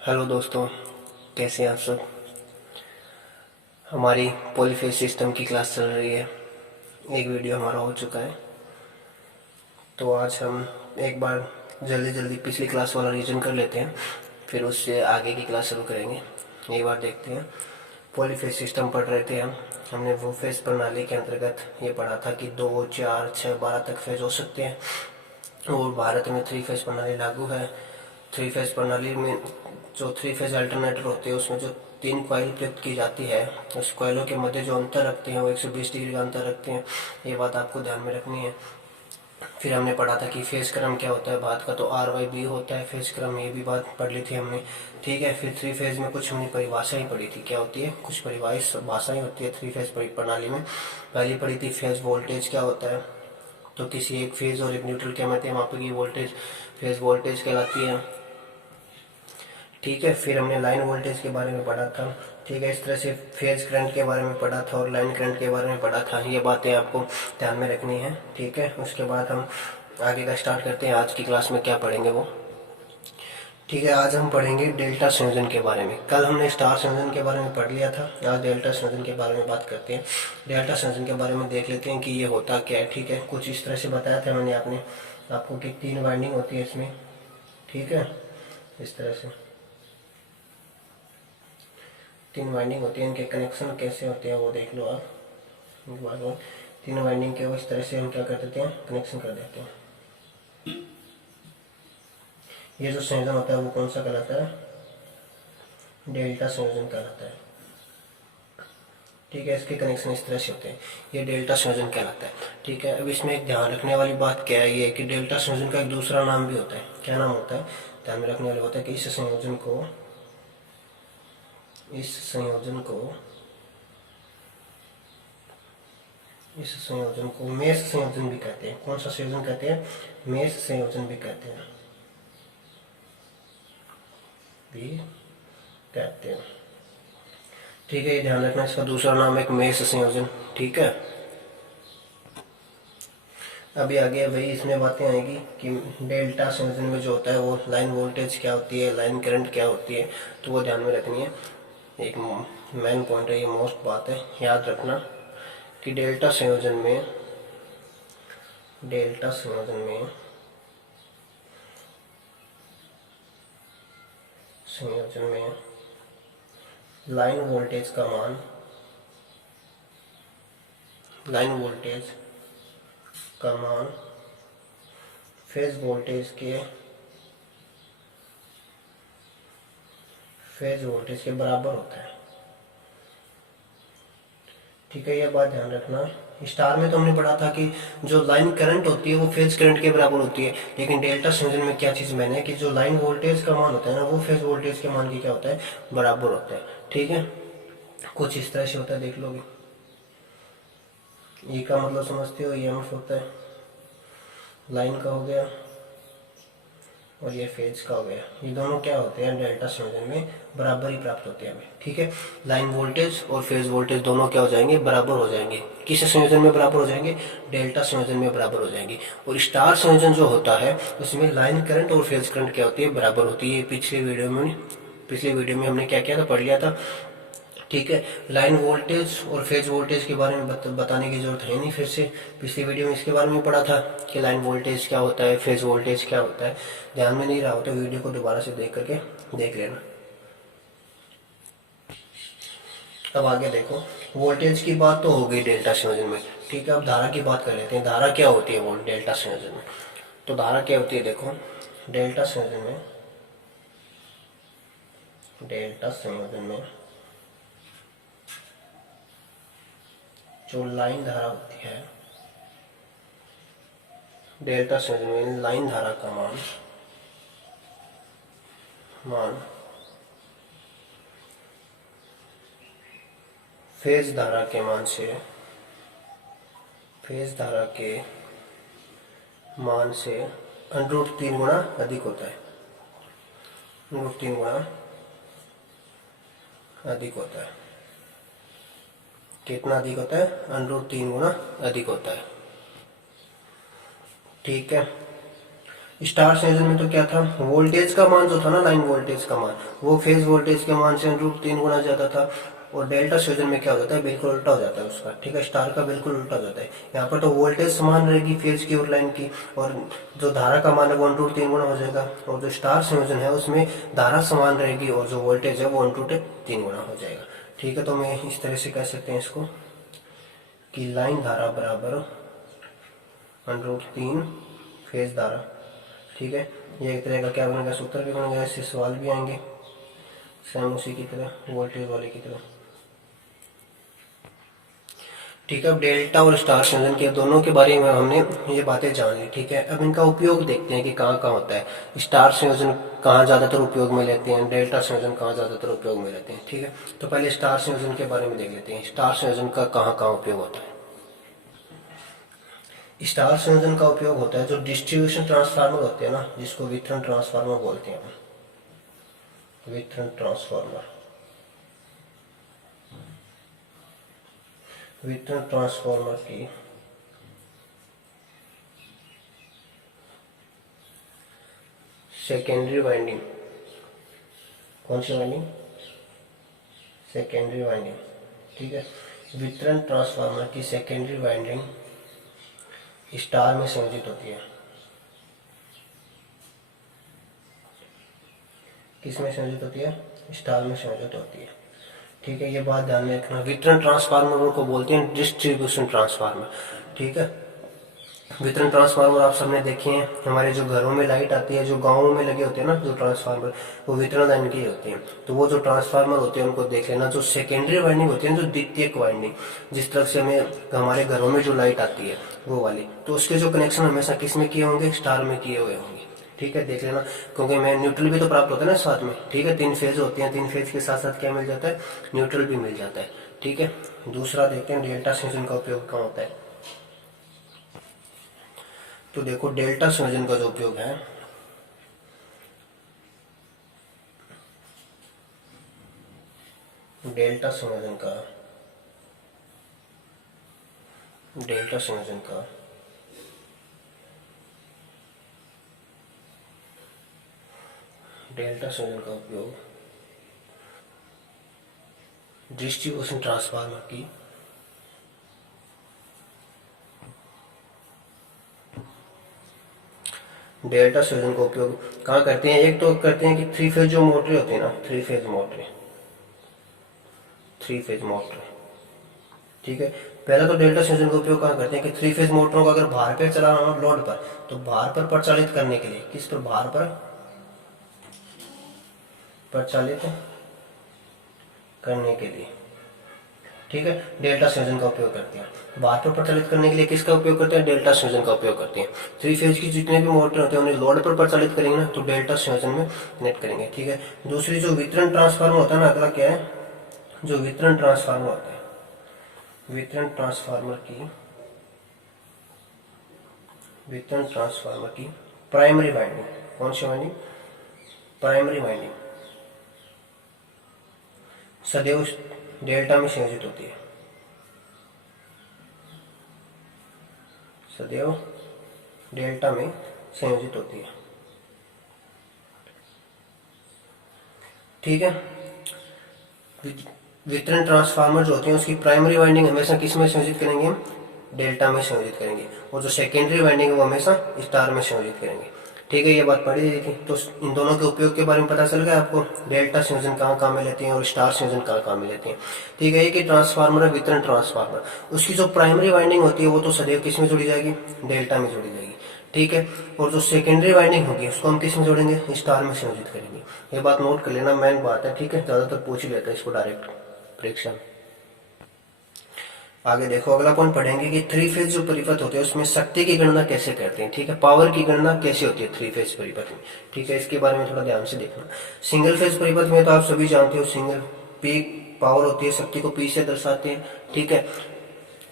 Hello दोस्तों, कैसे हैं आप सब। हमारी पॉलीफेज सिस्टम की क्लास चल रही है। एक वीडियो हमारा हो चुका है, तो आज हम एक बार जल्दी जल्दी पिछली क्लास वाला रिवीजन कर लेते हैं, फिर उससे आगे की क्लास शुरू करेंगे। एक बार देखते हैं। पॉलीफेज सिस्टम पढ़ रहे थे हमने वो फेज प्रणाली के अंतर्गत ये पढ़ा था कि 2, 4, 6, 12 तक फेज हो सकते हैं, और भारत में थ्री फेज प्रणाली लागू है। थ्री फेज प्रणाली में जो थ्री फेज अल्टरनेटर होते हैं उसमें जो 3 कॉइल प्रयुक्त की जाती है, उस कॉइलों के मध्य जो अंतर रखते हैं वो 120 डिग्री का अंतर रखते हैं। ये बात आपको ध्यान में रखनी है। फिर हमने पढ़ा था कि फेज क्रम क्या होता है भारत का, तो RYB होता है फेज क्रम। ये भी बात पढ़ ली थी हमने, ठीक है। फिर थ्री फेज में कुछ हमने परिभाषाएं पढ़ी थी, क्या होती है, कुछ परिभाषाएं होती है थ्री फेज प्रणाली में। पहली पढ़ी थी फेज वोल्टेज क्या होता है, तो किसी एक फेज और एक न्यूट्रल क्या मानते हैं वहाँ पे की वोल्टेज फेज वोल्टेज कहलाती है, ठीक है। फिर हमने लाइन वोल्टेज के बारे में पढ़ा था, ठीक है। इस तरह से फेज करंट के बारे में पढ़ा था और लाइन करंट के बारे में पढ़ा था। ये बातें आपको ध्यान में रखनी है, ठीक है। उसके बाद हम आगे का स्टार्ट करते हैं। आज की क्लास में क्या पढ़ेंगे वो, ठीक है। आज हम पढ़ेंगे डेल्टा संयोजन के बारे में। कल हमने स्टार संयोजन के बारे में पढ़ लिया था, आज डेल्टा संयोजन के बारे में बात करते हैं। डेल्टा संयोजन के बारे में देख लेते हैं कि ये होता क्या है, ठीक है। कुछ इस तरह से बताया था मैंने आपको कि 3 वाइंडिंग होती है इसमें, ठीक है। इस तरह से 3 वाइंडिंग होती है, इनके कनेक्शन कैसे होते हैं वो देख लो आप। एक बार और 3 वाइंडिंग के इस तरह से हम क्या कर देते हैं, कनेक्शन कर देते हैं। ये जो संयोजन होता है वो कौन सा कहलाता है, डेल्टा संयोजन कहलाता है, ठीक है। इसके कनेक्शन इस तरह से होते हैं, ये डेल्टा संयोजन कहलाता है, ठीक है। अब इसमें एक ध्यान रखने वाली बात क्या है, ये कि डेल्टा संयोजन का एक दूसरा नाम भी होता है। क्या नाम होता है, ध्यान में रखने वाला होता है कि इस संयोजन को इस संयोजन को मेष संयोजन भी कहते हैं। कौन सा संयोजन कहते हैं, मेष संयोजन भी कहते हैं, ठीक है। ये ध्यान रखना, इसका दूसरा नाम एक मेष संयोजन, ठीक है। अभी आगे वही इसमें बातें आएगी कि डेल्टा संयोजन में जो होता है वो लाइन वोल्टेज क्या होती है, लाइन करंट क्या होती है, तो वो ध्यान में रखनी है। एक मेन पॉइंट है, ये मोस्ट बात है, याद रखना कि डेल्टा संयोजन में लाइन वोल्टेज का मान फेज वोल्टेज के बराबर होता है, ठीक है। यह बात ध्यान रखना। स्टार में तो हमने पढ़ा था कि जो लाइन करंट होती है वो फेज करंट के बराबर होती है, लेकिन डेल्टा संयोजन में क्या चीज मैंने कि जो लाइन वोल्टेज का मान होता है ना वो फेज वोल्टेज के मान की क्या होता है, बराबर होता है, ठीक है। कुछ इस तरह से होता है, देख लोगे। ई का मतलब समझते हो, EMF होता है, लाइन का हो गया और ये फेज का हो गया। ये दोनों क्या होते हैं, डेल्टा संयोजन में बराबर ही प्राप्त होते हैं हमें, ठीक है। लाइन वोल्टेज और फेज वोल्टेज दोनों क्या हो जाएंगे, बराबर हो जाएंगे। किस संयोजन में बराबर हो जाएंगे, डेल्टा संयोजन में बराबर हो जाएंगे। और स्टार संयोजन जो होता है उसमें लाइन करंट और फेज करंट क्या होती है, बराबर होती है। पिछले वीडियो में हमने क्या किया था, पढ़ लिया था, ठीक है। लाइन वोल्टेज और फेज वोल्टेज के बारे में बताने की जरूरत है नहीं फिर से। पिछली वीडियो में इसके बारे में पढ़ा था कि लाइन वोल्टेज क्या होता है, फेज वोल्टेज क्या होता है। ध्यान में नहीं रहा हो तो वीडियो को दोबारा से देख करके देख लेना। अब आगे देखो, वोल्टेज की बात तो हो गई डेल्टा संयोजन में, ठीक है। अब धारा की बात कर लेते हैं। धारा क्या होती है वो डेल्टा संयोजन में, तो धारा क्या होती है, देखो डेल्टा संयोजन में जो लाइन धारा होती है, डेल्टा संयोजन में लाइन धारा का मान फेज धारा के मान से √3 गुना अधिक होता है। √3 गुना अधिक होता है। कितना अधिक होता है, √3 गुना अधिक होता है, ठीक है। स्टार संयोजन में तो क्या था, वोल्टेज का मान जो था ना, लाइन वोल्टेज का मान, वो फेज वोल्टेज के मान से √3 गुना ज्यादा था। और डेल्टा संयोजन में क्या हो जाता है, बिल्कुल उल्टा हो जाता है उसका, ठीक है, स्टार का बिल्कुल उल्टा हो जाता है। यहाँ पर तो वोल्टेज समान रहेगी फेज की और लाइन की, और जो धारा का मान है वो 1/3 गुना हो जाएगा। और जो स्टार संयोजन है उसमें धारा समान रहेगी और जो वोल्टेज है वो 1/3 गुना हो जाएगा, ठीक है। तो मैं इस तरह से कह सकते हैं इसको कि लाइन धारा बराबर 1/3 फेज धारा, ठीक है। ये एक तरह का क्या बनेगा, सूत्र भी बनेगा, इससे सवाल भी आएंगे सेम उसी की तरह, वोल्टेज वाले की तरह, ठीक है। अब डेल्टा और स्टार संयोजन के दोनों के बारे में हमने ये बातें जान ली, ठीक है। अब इनका उपयोग देखते हैं कि कहाँ कहाँ होता है। स्टार संयोजन कहाँ ज्यादातर उपयोग में लेते हैं, डेल्टा संयोजन कहाँ ज्यादातर उपयोग में लेते हैं, ठीक है। तो पहले स्टार संयोजन के बारे में देख लेते हैं, स्टार संयोजन का कहाँ कहाँ उपयोग होता है। स्टार संयोजन का उपयोग होता है जो डिस्ट्रीब्यूशन ट्रांसफार्मर होते हैं ना, जिसको वितरण ट्रांसफार्मर बोलते हैं, वितरण ट्रांसफार्मर, वितरण ट्रांसफार्मर की सेकेंडरी वाइंडिंग, कौन सी वाइंडिंग, सेकेंडरी वाइंडिंग, ठीक है। वितरण ट्रांसफार्मर की सेकेंडरी वाइंडिंग स्टार में संयोजित होती है। किस में संयोजित होती है, स्टार में संयोजित होती है, ठीक है। ये बात ध्यान में रखना। वितरण ट्रांसफार्मर को बोलते हैं डिस्ट्रीब्यूशन ट्रांसफार्मर, ठीक है। वितरण ट्रांसफार्मर आप सबने देखे हैं, हमारे जो घरों में लाइट आती है, जो गांवों में लगे होते हैं ना जो ट्रांसफार्मर, वो वितरण लाइन के होते हैं। तो वो जो ट्रांसफार्मर होते हैं उनको देख लेना। जो सेकेंडरी वाइंडिंग होती है, जो द्वितीयक वाइंडिंग, जिस तरह से हमें हमारे घरों में जो लाइट आती है वो वाली, तो उसके जो कनेक्शन हमेशा किस में किए होंगे, स्टार में किए हुए होंगे, ठीक है। देख लेना, क्योंकि मैं न्यूट्रल भी तो प्राप्त होता है ना साथ में, ठीक है। 3 फेज होती हैं, 3 फेज के साथ साथ क्या मिल जाता है, न्यूट्रल भी मिल जाता है, ठीक है। दूसरा देखते हैं डेल्टा संयोजन का उपयोग कहाँ होता है। तो देखो डेल्टा संयोजन का जो उपयोग है, डेल्टा संयोजन का, डेल्टा संयोजन का डेल्टा संयोजन का उपयोग डिस्ट्रीब्यूशन ट्रांसफार्मर की डेल्टा संयोजन का उपयोग कहाँ करते हैं। एक तो करते हैं कि 3 फेज जो मोटर होती है ना, 3 फेज मोटर, 3 फेज मोटर, ठीक है। पहला तो डेल्टा संयोजन का उपयोग कहाँ करते हैं कि 3 फेज मोटरों को अगर भार पर चलाना हो, लोड पर, तो भार पर प्रचालित करने के लिए, किस पर, भार पर प्रचालित करने के लिए, ठीक है, डेल्टा संयोजन का उपयोग करते हैं। भार पर प्रचालित करने के लिए किसका उपयोग करते हैं, डेल्टा संयोजन का उपयोग करते हैं। 3 फेज की जितने भी मोटर होते हैं उन्हें लोड पर प्रचालित करेंगे ना, तो डेल्टा संयोजन में कनेक्ट करेंगे, ठीक है। दूसरी जो वितरण ट्रांसफार्मर होता है ना, अगला क्या है, जो वितरण ट्रांसफार्मर होता है, वितरण ट्रांसफार्मर की, वितरण ट्रांसफार्मर की प्राइमरी वाइंडिंग, कौन सी वाइंडिंग, प्राइमरी वाइंडिंग सदैव डेल्टा में संयोजित होती है, सदैव डेल्टा में संयोजित होती है, ठीक है। वितरण ट्रांसफार्मर जो होते हैं उसकी प्राइमरी वाइंडिंग हमेशा किस में संयोजित करेंगे हम, डेल्टा में संयोजित करेंगे, और जो सेकेंडरी वाइंडिंग है वो हमेशा स्टार में संयोजित करेंगे, ठीक है। ये बात पढ़ी थी। तो इन दोनों के उपयोग के बारे में पता चल गया आपको, डेल्टा संयोजन कहाँ कहाँ में लेते हैं और स्टार संयोजन कहाँ कहाँ में लेते हैं, ठीक है। एक ही ट्रांसफार्मर है वितरण ट्रांसफार्मर, उसकी जो प्राइमरी वाइंडिंग होती है वो तो सदैव किस में जुड़ी जाएगी, डेल्टा में जुड़ी जाएगी, ठीक है। और जो सेकेंडरी वाइंडिंग होगी उसको हम किस में जोड़ेंगे, स्टार में संयोजित करेंगे। ये बात नोट कर लेना, मेन बात है, ठीक है। ज्यादातर पूछ ही लेता है इसको डायरेक्ट परीक्षा। आगे देखो, अगला पॉइंट पढ़ेंगे कि 3 फेज जो परिपथ होते हैं उसमें शक्ति की गणना कैसे करते हैं, ठीक है। पावर की गणना कैसे होती है 3 फेज परिपथ में, ठीक है। इसके बारे में थोड़ा ध्यान से देखना। सिंगल फेज परिपथ में तो आप सभी जानते हो, सिंगल पीक पावर होती है, शक्ति को पी से दर्शाते हैं, ठीक है।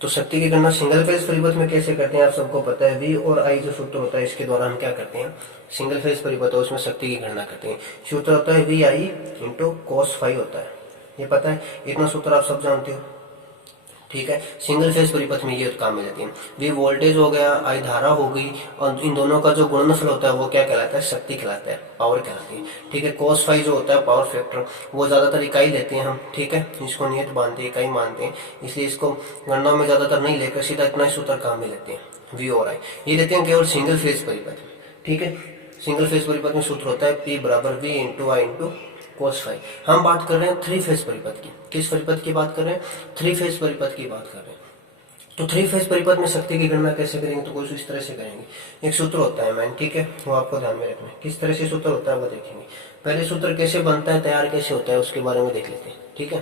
तो शक्ति की गणना सिंगल फेज परिपथ में कैसे करते हैं आप सबको पता है। वी और आई जो सूत्र होता है इसके द्वारा हम क्या करते हैं, सिंगल फेज परिपथ है उसमें शक्ति की गणना करते हैं। सूत्र होता है VI × cos φ होता है, ये पता है, इतना सूत्र आप सब जानते हो, ठीक है। सिंगल फेज परिपथ में ये काम में लेती है। वी वोल्टेज हो गया, आई धारा हो गई, और इन दोनों का जो गुणनफल होता है वो क्या कहलाता है, शक्ति कहलाता है, पावर कहलाती है। ठीक है। cos फाई जो होता है पावर फैक्टर, वो ज्यादातर इकाई लेते हैं हम। ठीक है। इसको नियत मानते हैं, इकाई मानते हैं, इसलिए इसको गणनाओं में ज्यादातर नहीं लेकर सीधा इतना ही सूत्र काम में लेते हैं, वी और आई। ये लेते हैं केवल सिंगल फेज परिपथ में। ठीक है। सिंगल फेज परिपथ में सूत्र होता है पी बराबर V into I into cos phi. हम बात कर रहे हैं थ्री फेज परिपथ की। किस परिपथ की बात कर रहे हैं, थ्री फेज परिपथ की बात कर रहे हैं। तो थ्री फेज परिपथ में शक्ति की गणना कैसे करेंगे, तो कुछ इस तरह से करेंगे। एक सूत्र होता है मैन, ठीक है, वो आपको ध्यान में रखना है। किस तरह से सूत्र होता है वो देखेंगे। पहले सूत्र कैसे बनता है, तैयार कैसे होता है, उसके बारे में देख लेते हैं। ठीक है।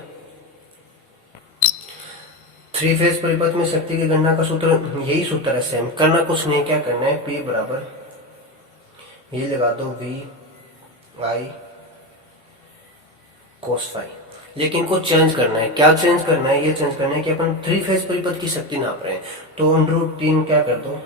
थ्री फेज परिपथ में शक्ति की गणना का सूत्र यही सूत्र है, सेम। करना कुछ नहीं, क्या करना है, पी बराबर ये लगा दो वी आई cos फाई। लेकिन को चेंज करना है। क्या चेंज करना है, ये चेंज करना है कि अपन थ्री फेज परिपथ की शक्ति नाप रहे हैं, तो √3 क्या कर दो,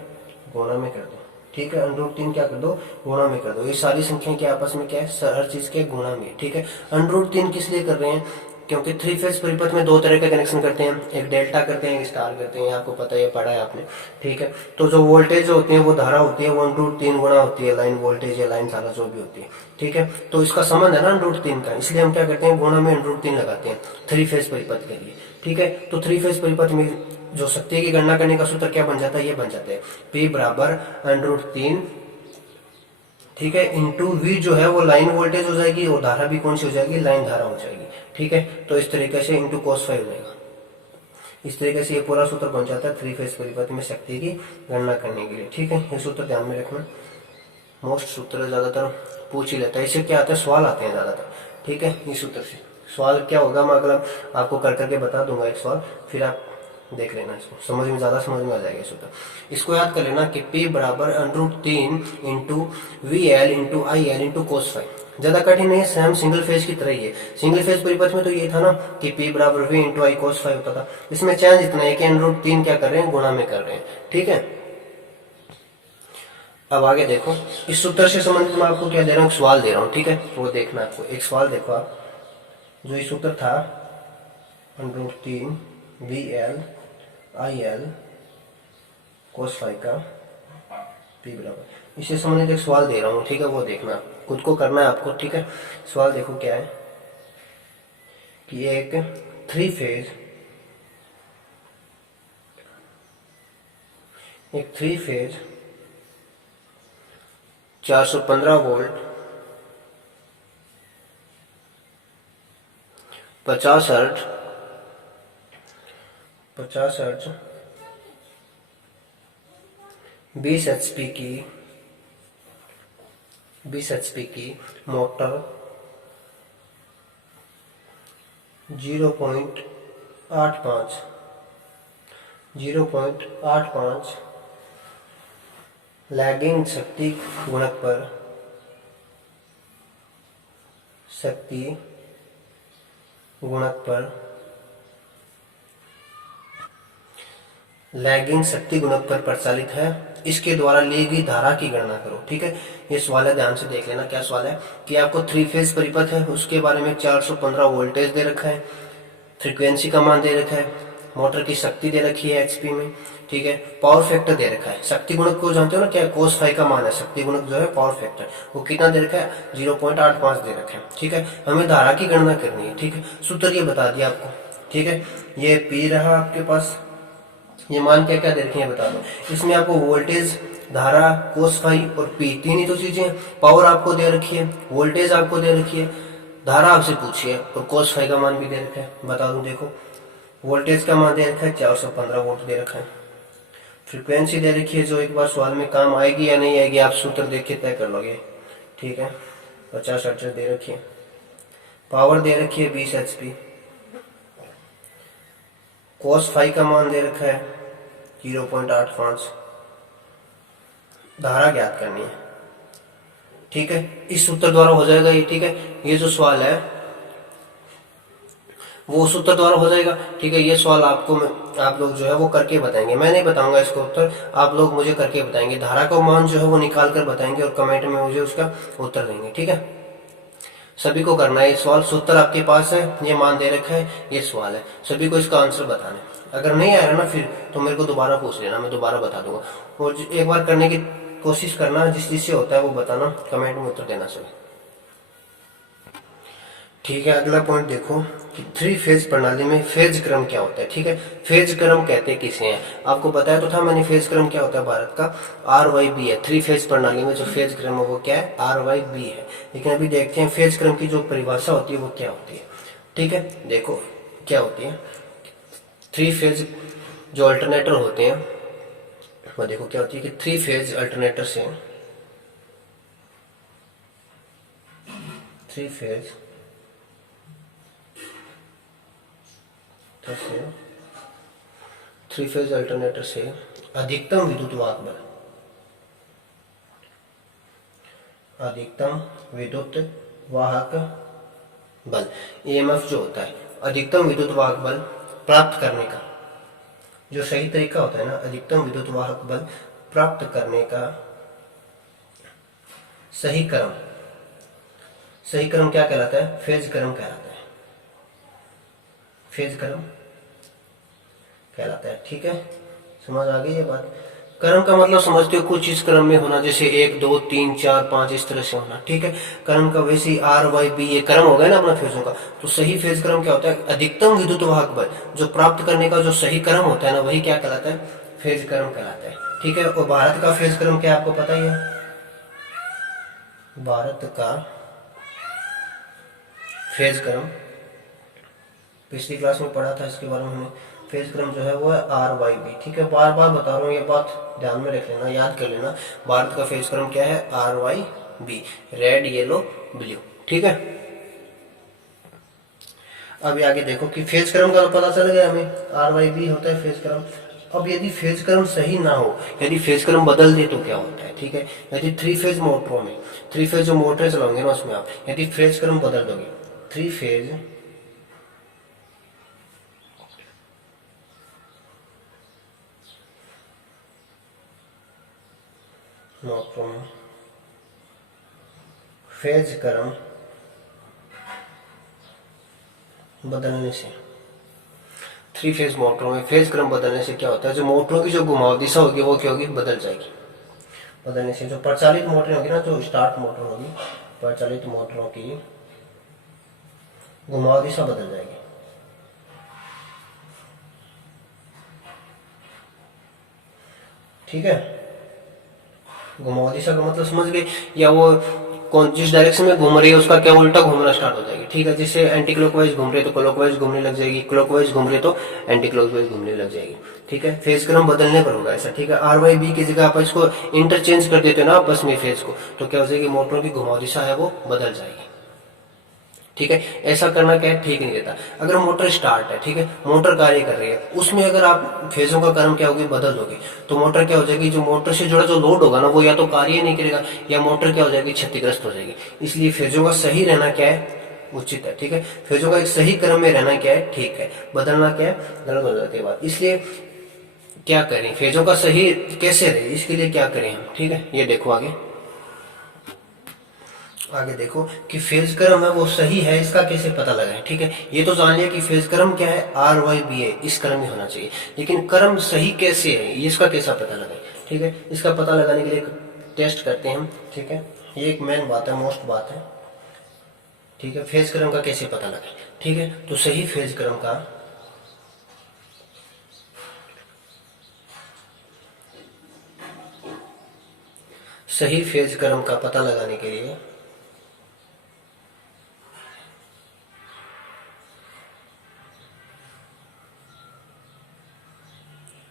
गुणा में कर दो। ठीक है। √3 क्या कर दो, गुणा में कर दो। ये सारी संख्या के आपस में क्या है, हर चीज के गुणा में। ठीक है। √3 किस लिए कर रहे हैं, क्योंकि थ्री फेज परिपथ में दो तरह का कनेक्शन करते हैं, एक डेल्टा करते हैं, एक स्टार करते हैं, आपको पता है, पढ़ा है आपने। ठीक है। तो जो वोल्टेज होती है वो धारा होती है, वो √3 गुणा होती है लाइन वोल्टेज या लाइन धारा जो भी होती है। ठीक है। तो इसका संबंध है ना √3 का, इसलिए हम क्या करते हैं, गुणा में √3 लगाते हैं थ्री फेज परिपथ के लिए। ठीक है। तो थ्री फेज परिपथ में जो शक्ति की गणना करने का सूत्र क्या बन जाता है, ये बन जाता है P बराबर √3, ठीक है, इंटू वी जो है वो लाइन वोल्टेज हो जाएगी, और धारा भी कौन सी हो जाएगी, लाइन धारा हो जाएगी। ठीक है। तो इस तरीके से इंटू cos फाई हो जाएगा। इस तरीके से ये पूरा सूत्र बन जाता है थ्री फेज परिपथ में शक्ति की गणना करने के लिए। ठीक है। ये सूत्र ध्यान में रखना, मोस्ट सूत्र ज्यादातर पूछ ही लेता है। इससे क्या आता है, सवाल आते हैं ज्यादातर। ठीक है। इस सूत्र से सवाल क्या होगा, मैं अगला आपको कर करके बता दूंगा एक सवाल, फिर आप देख लेना, इसको समझ में ज्यादा समझ में आ जाएगा सूत्र। इसको याद कर लेना कि P बराबर √3 into V L into I L into cos phi. ज्यादा कठिन नहीं है, सेम सिंगल फेज की तरह ही है। सिंगल फेज परिपथ में तो ये था ना कि P बराबर V into I cos phi होता था। इसमें चेंज इतना है कि √3 क्या कर रहे हैं, गुणा में कर रहे हैं। ठीक है। अब आगे देखो, इस सूत्र से संबंधित मैं आपको क्या दे रहा हूँ, सवाल दे रहा हूँ। ठीक है। वो देखना आपको, एक सवाल देखो आप, जो ये सूत्र था √3 V L I L cos phi का P बराबर, इससे संबंधित एक सवाल दे रहा हूँ। ठीक है। वो देखना, खुद को करना है आपको। ठीक है। सवाल देखो क्या है कि एक three phase 415 volt 50 hertz 20 HP की मोटर 0.85 लैगिंग शक्ति गुणक पर प्रचालित है, इसके द्वारा ली गई धारा की गणना करो। ठीक है। ये सवाल है, ध्यान से देख लेना। क्या सवाल है कि आपको थ्री फेज परिपथ है, उसके बारे में 415 वोल्टेज दे रखा है, फ्रीक्वेंसी का मान दे रखा है, मोटर की शक्ति दे रखी है एचपी में। ठीक है। पावर फैक्टर दे रखा है, शक्ति गुणक को जानते हो ना, क्या cos फाई का मान है, शक्ति गुणक जो है पावर फैक्टर, वो कितना दे रखा है, 0.85 दे रखा है। ठीक है। हमें धारा की गणना करनी है। ठीक है। सूत्र ये बता दिया आपको। ठीक है। ये पी रहा आपके पास, ये मान क्या क्या दे रखे हैं बता दो। इसमें आपको वोल्टेज, धारा, cos फाई और पी, तीन ही तो चीजें। पावर आपको दे रखी है, वोल्टेज आपको दे रखी है, धारा आपसे पूछी है, और cos फाई का मान भी दे रखा है। बता दूं, देखो वोल्टेज का मान दे रखा है 415 वोल्ट दे रखा है, फ्रीक्वेंसी दे रखी है जो एक बार सवाल में काम आएगी या नहीं आएगी आप सूत्र देख के तय कर लोगे। ठीक है। 50 हर्ट्ज दे रखी है, पावर दे रखी है 20 एचपी, cos फाई का मान दे रखा है 0.85, धारा ज्ञात करनी है। ठीक है। इस सूत्र द्वारा हो जाएगा ये। ठीक है। ये जो सवाल है वो सूत्र द्वारा हो जाएगा। ठीक है। ये सवाल आपको आप लोग जो है वो करके बताएंगे, मैं नहीं बताऊंगा इसका उत्तर, आप लोग मुझे करके बताएंगे, धारा का मान जो है वो निकाल कर बताएंगे और कमेंट में मुझे उसका उत्तर देंगे। ठीक है। सभी को करना है ये सवाल, सूत्र आपके पास है, ये मान दे रखा है, ये सवाल है, सभी को इसका आंसर बताना है। अगर नहीं आया ना फिर तो मेरे को दोबारा पूछ लेना, मैं दोबारा बता दूंगा। और एक बार करने की कोशिश करना, जिस चीज से होता है वो बताना, कमेंट में उत्तर देना सभी। ठीक है, अगला पॉइंट देखो कि 3 फेज प्रणाली में फेज क्रम क्या होता है। ठीक है, फेज क्रम कहते हैं किसे हैं, आपको बताया तो था मैंने फेज क्रम क्या होता है भारत का, RYB है। 3 फेज प्रणाली में जो फेज क्रम है वो क्या है, RYB है। लेकिन अभी देखते हैं फेज क्रम की जो परिभाषा होती है वो क्या होती है। ठीक है, देखो क्या होती है, 3 फेज जो अल्टरनेटर होते हैं वो देखो क्या होती है कि 3 फेज अल्टरनेटर से 3 फेज से 3 फेज अल्टरनेटर से अधिकतम विद्युत वाहक बल, अधिकतम विद्युत वाहक बल EMF जो होता है, अधिकतम विद्युत वाहक बल प्राप्त करने का जो सही तरीका होता है ना, अधिकतम विद्युत वाहक बल प्राप्त करने का सही क्रम, सही क्रम क्या कहलाता है, फेज क्रम कहलाता है, फेज क्रम कहलाता है। ठीक है, समझ आ गई ये बात। क्रम का मतलब समझते हो कुछ इस क्रम में होना, जैसे 1 2 3 4 5 इस तरह से होना। ठीक है, क्रम का वैसे ही RYB ये क्रम हो गया ना अपना फेजों का। तो सही फेज क्रम क्या होता है, अधिकतम विद्युत वाहक बल जो प्राप्त करने का जो सही क्रम होता है ना, वही क्या कहलाता है, फेज क्रम कहलाता है। ठीक है, और भारत का फेज क्रम क्या आपको पता ही है, भारत का फेज क्रम पिछली क्लास में पढ़ा था इसके बारे में हमने। फेज क्रम जो है वो है RYB। ठीक है, बार बार बता रहा हूँ, ये बात ध्यान में रख लेना, याद कर लेना। भारत का फेज क्रम क्या है, RYB, रेड येलो ब्लू। ठीक है, अभी आगे देखो कि फेज क्रम का पता चल गया हमें, RYB होता है फेज क्रम। अब यदि फेज क्रम सही ना हो, यदि फेज क्रम बदल दे तो क्या होता है। ठीक है, यदि 3 फेज मोटरों में, 3 फेज जो मोटरें चलाओगे ना उसमें आप यदि फेज क्रम बदल दोगे, 3 फेज मोटरों में फेज क्रम बदलने से, 3 फेज मोटरों में फेज क्रम बदलने से क्या होता है, जो मोटरों की जो घुमाव दिशा होगी वो क्या होगी, बदल जाएगी। बदलने से जो प्रचालित मोटरें होगी ना, जो स्टार्ट मोटर होगी, प्रचालित मोटरों की घुमाव दिशा बदल जाएगी। ठीक है, घुमाव दिशा का मतलब समझ गए, या वो कौन जिस डायरेक्शन में घूम रही है उसका क्या उल्टा घूमना स्टार्ट हो जाएगी। ठीक है, जैसे एंटी क्लॉकवाइज घूम रही है तो क्लॉकवाइज घूमने लग जाएगी, क्लॉकवाइज घूम रही है तो एंटी क्लॉकवाइज घूमने लग जाएगी। ठीक है, फेज क्रम बदलने पर होगा ऐसा। ठीक है, RYB की जगह आप इसको इंटरचेंज कर देते हो ना आपस में फेज को, तो क्या हो जाएगी, मोटरों की घुमाव दिशा है वो बदल जाएगी। ठीक है, ऐसा करना क्या है, ठीक नहीं रहता। अगर मोटर स्टार्ट है, ठीक है, मोटर कार्य कर रही है, उसमें अगर आप फेजों का क्रम क्या होगी, बदल दोगे तो मोटर क्या हो जाएगी, जो मोटर से जुड़ा जो लोड होगा ना वो या तो कार्य नहीं करेगा या मोटर क्या हो जाएगी, क्षतिग्रस्त हो जाएगी। इसलिए फेजों का सही रहना क्या है, उचित है। ठीक है, फेजों का एक सही क्रम में रहना क्या है, ठीक है, बदलना क्या है, गलत हो जाती है बात। इसलिए क्या करें, फेजों का सही कैसे रहे, इसके लिए क्या करें हम। ठीक है, ये देखो आगे, आगे देखो कि फेज क्रम है वो सही है, इसका कैसे पता लगाएं। ठीक है, ये तो जान लिया कि फेज क्रम क्या है, RYB है, इस क्रम में होना चाहिए, लेकिन क्रम सही कैसे है, ये इसका कैसा पता लगाएं। ठीक है, इसका पता लगाने के लिए टेस्ट करते हैं हम। ठीक है, ये एक मेन बात है, मोस्ट बात है। ठीक है, फेज क्रम का कैसे पता लगाएं। ठीक है, तो सही फेज क्रम का सही फेज क्रम का पता लगाने के लिए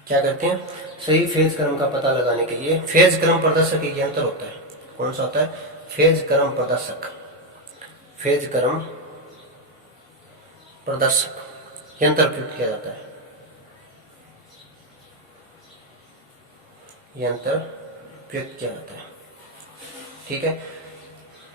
क्या करते हैं, सही फेज क्रम का पता लगाने के लिए फेज क्रम प्रदर्शक एक यंत्र होता है। कौन सा होता है, फेज क्रम प्रदर्शक, फेज क्रम प्रदर्शक यंत्र प्रयुक्त किया जाता है, यंत्र प्रयुक्त किया जाता है। ठीक है,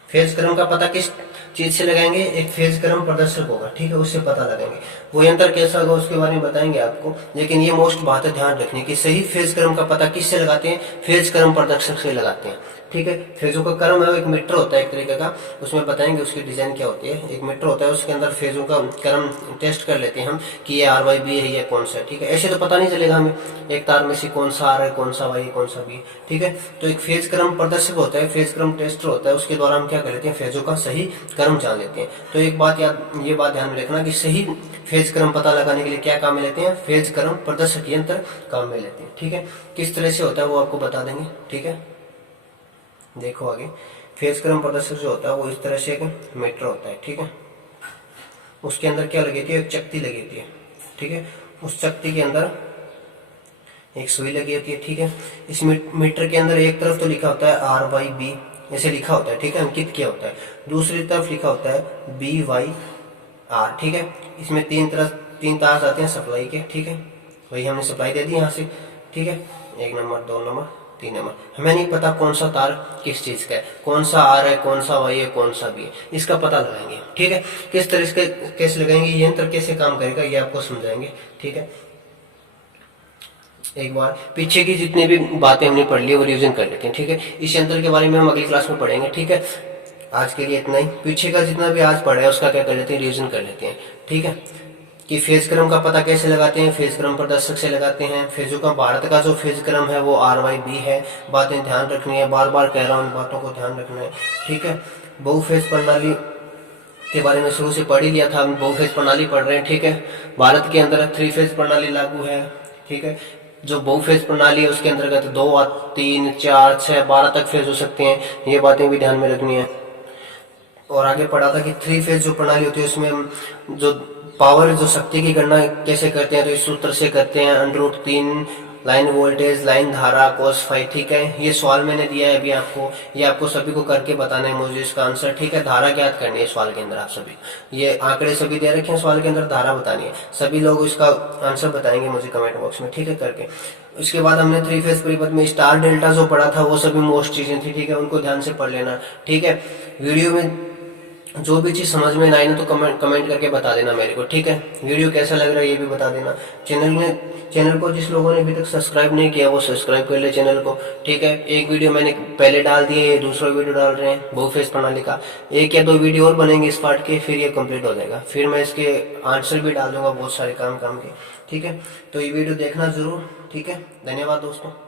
फेज क्रम का पता किस चीज से लगाएंगे, एक फेज क्रम प्रदर्शक होगा। ठीक है, उससे पता लगाएंगे। वो यंत्र कैसा होगा उसके बारे में बताएंगे आपको, लेकिन ये मोस्ट बात है ध्यान रखने की, सही फेज क्रम का पता किससे लगाते हैं, फेज क्रम प्रदर्शक से लगाते हैं। ठीक है। फेजों का क्रम है, एक मीटर होता है एक तरीके का, उसमें बताएंगे उसकी डिजाइन क्या होती है। एक मीटर होता है, उसके अंदर फेजों का क्रम टेस्ट कर लेते हैं हम कि ये RYB है, ये कौन सा है, ठीक है। ऐसे तो पता नहीं चलेगा हमें एक तार में से कौन सा R है, कौन सा Y है, कौन सा B है, ठीक है। तो एक फेज क्रम प्रदर्शक होता है, फेज क्रम टेस्टर होता है, उसके द्वारा हम क्या कर लेते हैं, फेजों का सही क्रम जान लेते हैं। तो एक बात ये बात ध्यान में रखना कि सही फेज क्रम पता लगाने के लिए क्या काम में लेते हैं, फेज क्रम प्रदर्शक यंत्र काम में लेते हैं, ठीक है। किस तरह से होता है वो आपको बता देंगे, ठीक है। देखो आगे, फेज क्रम प्रदर्शक जो होता है वो इस तरह से एक मीटर होता है, ठीक है। उसके अंदर क्या लगी होती है, एक चकती लगी होती है, ठीक है। उस चकती के अंदर एक सुई लगी होती है, ठीक है। इस मीटर के अंदर एक तरफ तो लिखा होता है RYB, ऐसे लिखा होता है, ठीक है, अंकित किया होता है। दूसरी तरफ लिखा होता है BYR, ठीक है। इसमें तीन तार आते हैं सप्लाई के, ठीक है। वही हमने सप्लाई दे दी यहाँ से, ठीक है। 1 नंबर, 2 नंबर, 3 नंबर। हमें नहीं पता कौन सा तार किस चीज का है, कौन सा R है, कौन सा Y है, कौन सा B है, इसका पता लगाएंगे, ठीक है। किस तरह से कैसे लगाएंगे, यंत्र कैसे काम करेगा ये आपको समझाएंगे, ठीक है। एक बार पीछे की जितनी भी बातें हमने पढ़ ली वो रिवीजन कर लेते हैं, ठीक है। इस यंत्र के बारे में हम अगली क्लास में पढ़ेंगे, ठीक है। आज के लिए इतना ही। पीछे का जितना भी आज पढ़ा है उसका क्या कर लेते हैं, रिवीजन कर लेते हैं, ठीक है। कि फेज क्रम का पता कैसे लगाते हैं, फेज क्रम प्रदर्शक से लगाते हैं। फेजों का भारत का जो फेज क्रम है वो RYB है। बातें ध्यान रखनी है, बार बार कह रहा हूँ, बातों को ध्यान रखना है, ठीक है। बहुफेज प्रणाली के बारे में शुरू से पढ़ ही लिया था, हम बहुफेज प्रणाली पढ़ रहे हैं, ठीक है। भारत के अंदर 3 फेज प्रणाली लागू है, ठीक है। जो बहुफेज प्रणाली है उसके अंतर्गत 2, 3, 4, 6, 12 तक फेज हो सकते हैं, ये बातें भी ध्यान में रखनी है। और आगे पढ़ा था कि 3 फेज जो प्रणाली होती है उसमें जो पावर, जो शक्ति की गणना कैसे करते हैं, तो इस सूत्र से करते हैं, √3 लाइन वोल्टेज, लाइन धारा, cos∅, ठीक है। ये सवाल मैंने दिया है अभी आपको, ये आपको सभी को करके बताना है मुझे इसका आंसर, ठीक है। धारा ज्ञात करनी है सवाल के अंदर, आप सभी ये आंकड़े सभी दे रखे हैं, सवाल के अंदर धारा बतानी है। सभी लोग इसका आंसर बताएंगे मुझे कमेंट बॉक्स में, ठीक है, करके। उसके बाद हमने 3 फेज परिपथ में स्टार डेल्टा जो पढ़ा था वो सभी मोस्ट चीजें थी, ठीक है, उनको ध्यान से पढ़ लेना, ठीक है। वीडियो में जो भी चीज समझ में ना आई ना तो कमेंट करके बता देना मेरे को, ठीक है। वीडियो कैसा लग रहा है ये भी बता देना। चैनल को जिस लोगों ने अभी तक सब्सक्राइब नहीं किया वो सब्सक्राइब कर ले चैनल को, ठीक है। एक वीडियो मैंने पहले डाल दी है, ये दूसरा वीडियो डाल रहे हैं बहुफेज प्रणाली का। 1 या 2 वीडियो और बनेंगे इस पार्ट के, फिर ये कंप्लीट हो जाएगा। फिर मैं इसके आंसर भी डाल दूंगा बहुत सारे काम के, ठीक है। तो ये वीडियो देखना जरूर, ठीक है। धन्यवाद दोस्तों।